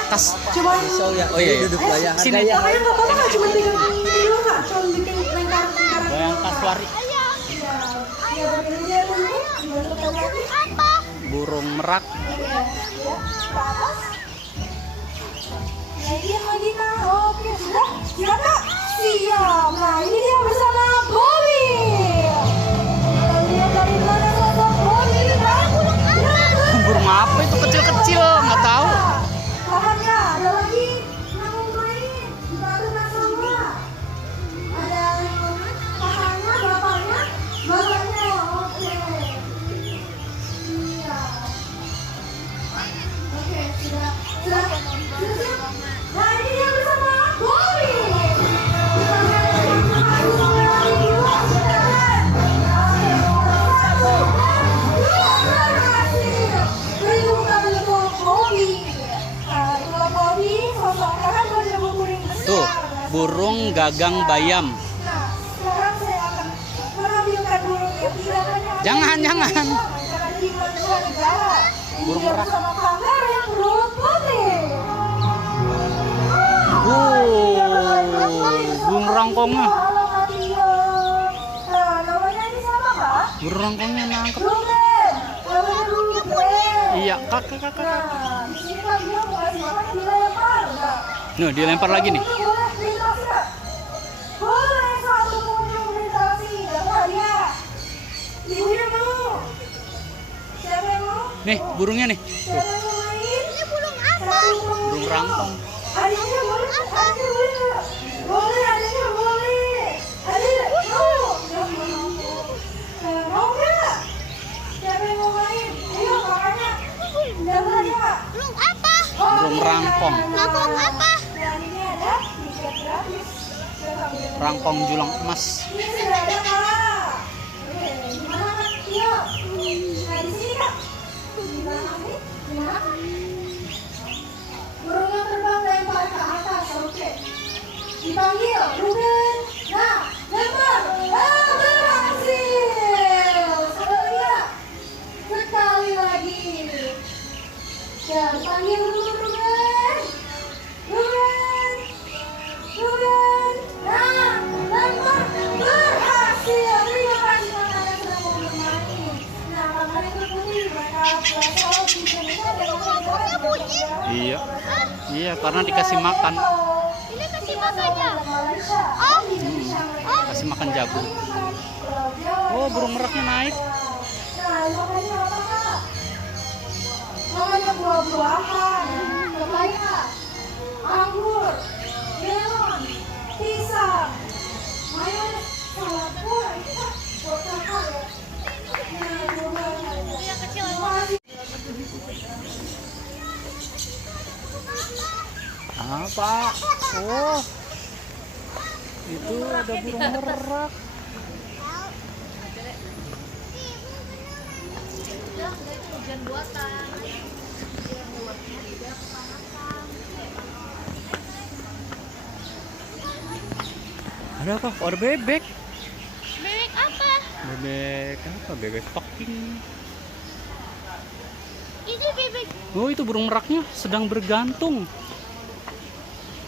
cuma Oh iya, duduk ya. Sini. makanya nggak apa-apa, Kak. Cuma pegang ini dulu, Kak. Cuma bikin lingkaran. Bayang Kak Suwari. Ya, bergerak dulu. Dibantu Kak lagi. Burung merak. Ya, ke atas. Lagi, Kak. Oke, sudah. Siap, Kak? Siap. Nah, ini dia bersama Bobby. Kita lihat dari mana sosok Bobby, Kak. Burung apa itu kecil-kecil? Nggak tahu. Lahannya ada lagi yang mau main. Dibantu Kak Salwa. Ada lahannya, bapaknya. Oke. Iya. Oke, sudah. Nah, ini dia bersama Bobby. Tuh, burung gagang bayam. Nah, sekarang saya akan menampilkan burung yang tidak hanya Jangan. Burung merak. Bersama kamera yang burung putih. Burung rangkongnya. Halo Kak Tio. Nah, namanya ini siapa, Kak? Burung rangkongnya nangkep. Ruben. Namanya Ruben. Iya, kak. Nah, di sini Kak Tio mau kasih makan dilempar, Kak. Nah, dilempar lagi nih. Boleh melintasi, Kak? Boleh, 1 pengunjung melintasi. Dapat hadiah. Ibunya mau. Siapa yang mau? Nih, burungnya nih. Siapa yang mau main? Ini burung apa? Burung rangkong. Adiknya boleh, adiknya boleh nggak? Boleh, adiknya boleh. Adik, mau? Nggak mau. Mau nggak? Siapa yang mau main? Ayo kakaknya. Dapat nggak? Burung apa? Burung rangkong. Rangkong apa? Dan ini ada tiket gratis. Rangkong julang emas. Ini sudah ada kak. Oke, gimana kak? Yuk. Nah di sini kak. Gimana nih? Gimana kak? Burungnya terbang lempar ke atas, oke. Dipanggil, Ruben. Nah, lempar. Ah, berhasil. Sekali lagi. Dan panggil dulu Ruben. Ruben. Ruben. Nah, lempar. Berhasil. Terima kasih kakak yang sudah mau bermain. Nah, kakak itu bunyi mereka berasal di Indonesia dan Rangkongnya bunyi? Iya. Iya, karena dikasih makan. Ini kasih makannya. Kasih makan jagung. Oh, burung meraknya naik. Nah, makannya apa kak? Makannya buah-buahan, pepaya, anggur, melon, pisang, mayones, salad buah. Ini kak, buat kakak ya. Nah, buah-buahan. Yang kecil. Terima kasih. Apa? Oh, itu ada burung merak. Hujan buatan. Ada apa? Oh, ada bebek. Bebek apa? Bebek apa? Bebek paking. Ini bebek Oh, itu burung meraknya sedang bergantung.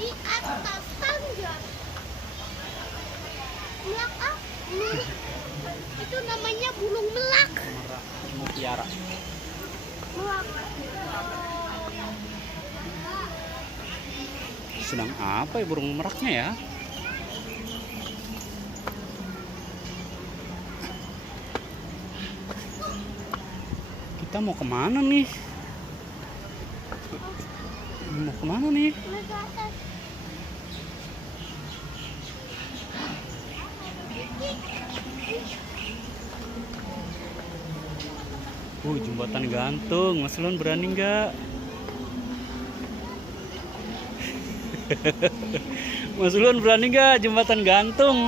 di atas tangga. Melak ah? Itu namanya burung melak. Merak mutiara. Melak. Sedang apa ya burung meraknya ya? Kita mau kemana nih? Mau kemana nih? Naik ke atas. Jembatan gantung. Mas Lon berani nggak? Mas Lon berani nggak jembatan gantung?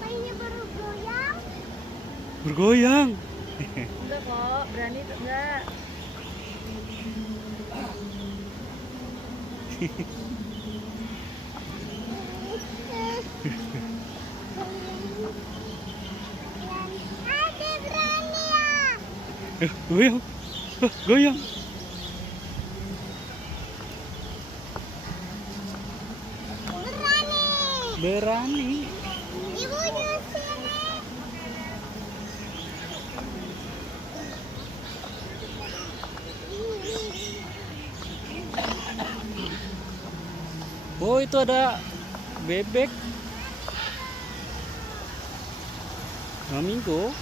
Kayaknya baru goyang. Bergoyang. Enggak kok, berani tuh enggak. Ada berani ya. Goyang. Goyang. Berani. Berani. Ibunya sini. Oh, itu ada bebek. Flamingo.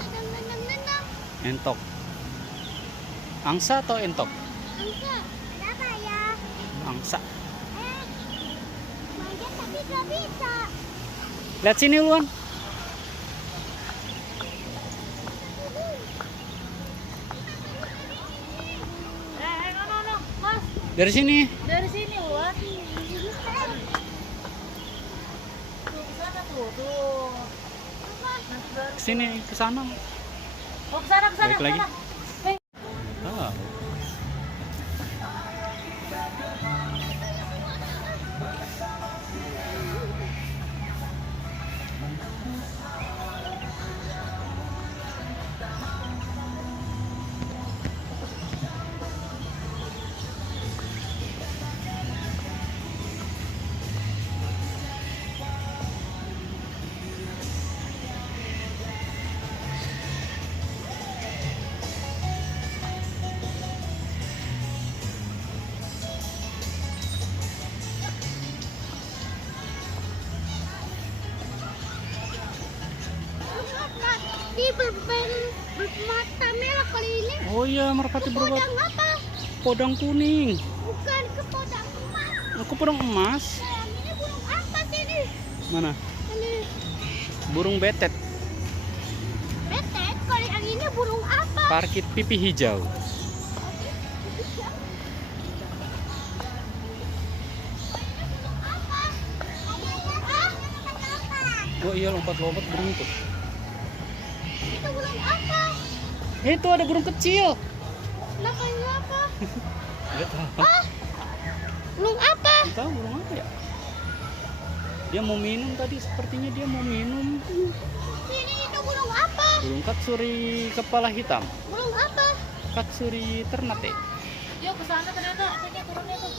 Sedang menang-menang. Entok. Angsa atau entok? Enggak. Ada apa ya? Angsa. Manjat tapi gak bisa. Lihat sini, Luan. No, Mas, Dari sini. dari sini Luan. Tuh, ke sana tuh. Ke sini, ke sana. Oh, ke sana, Balik ke lagi. sana. Ah. merpati bermata merah kali ini. Oh iya, merpati berubah. Podang apa? Podang kuning. Bukan ke podang emas. Aku podang emas. Sayang, ini burung apa sih ini? Mana? Ini Burung betet. betet. Kali yang ini burung apa? Parkit pipi hijau. Oh iya, lompat-lompat beruntut. Itu burung apa? Itu ada burung kecil. Namanya apa? Nggak tahu. Ah, burung apa? Nggak tahu burung apa ya? Dia mau minum tadi, sepertinya dia mau minum. Ini itu burung apa? Burung katsuri kepala hitam. Burung apa? Katsuri ternate. Yuk ke sana ternyata, kayaknya turunnya tuh.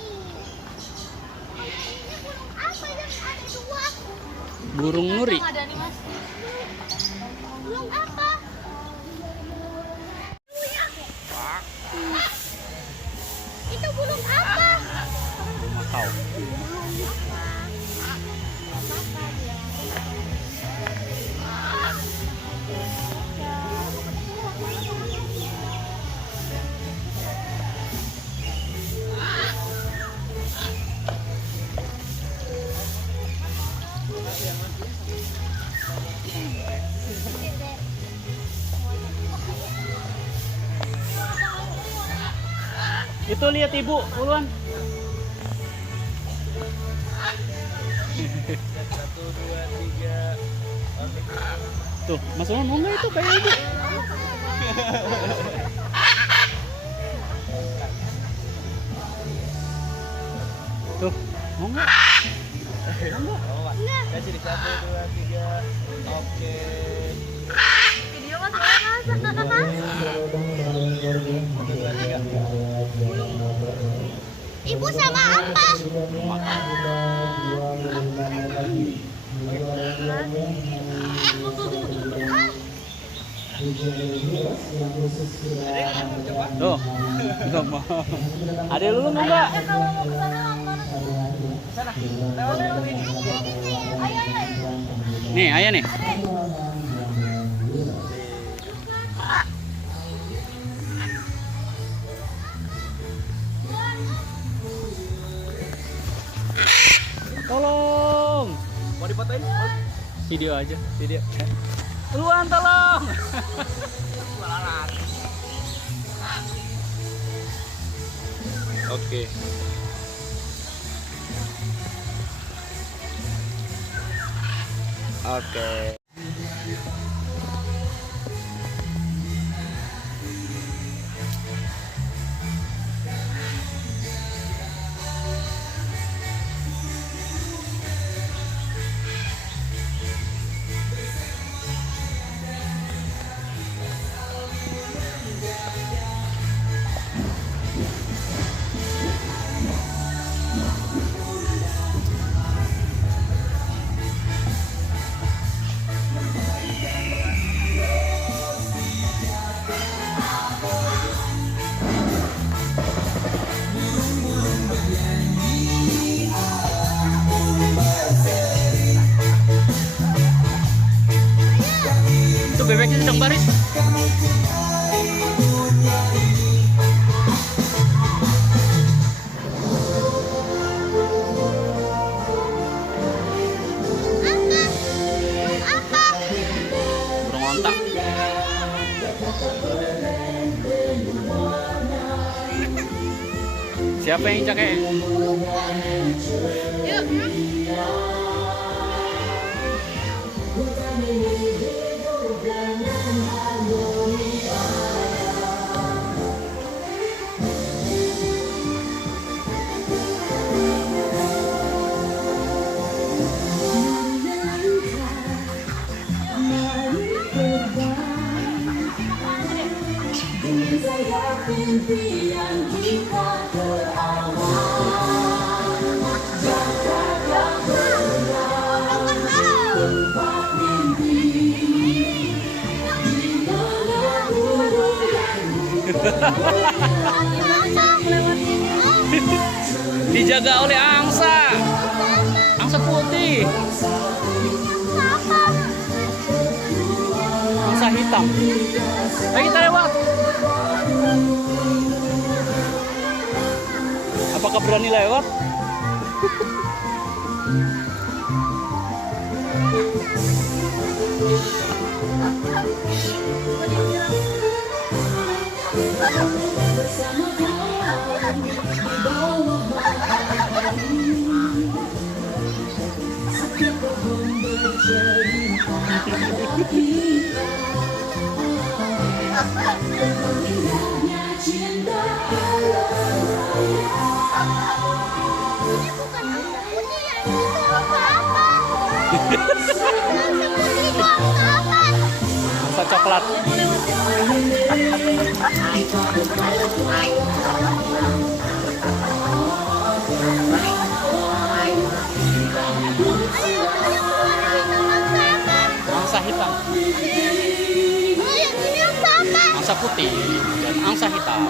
Ini burung apa yang ada dua? Burung nuri. Ada nih mas. Burung apa? Itu burung apa? Burung makau. Itu lihat ibu, puluhan. Tuh, Mas Ulun mau nggak itu kayak ibu? Tuh, mau nggak? Mau nggak? Ya sini 1, 2, 3. Oke. Video mas, mas. Ibu sama apa? Tuh, nggak mau. Ada lu nggak? Kalau mau ke sana Nih, ayah nih. Tolong. Mau difotoin? Video aja, video. Keluar, tolong. Oke. Oke. Itu bebeknya sedang baris. Burung ontak. Siapa yang cakek? Dijaga oleh angsa. Angsa putih. Angsa hitam. hitam. Ayo kita lewat. Apakah berani lewat? Ini bukan angsa putih ya, itu apa-apa. Angsa putih itu apa? Angsa coklat. Angsa hitam. Oh, yang ini angsa apa? Angsa putih dan angsa hitam.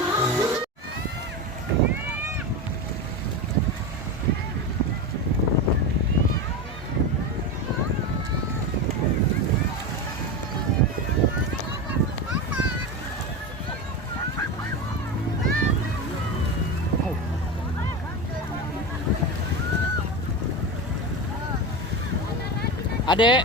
Adek.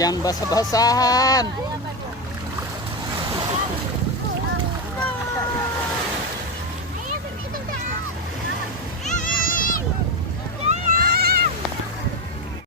Jangan basah-basahan.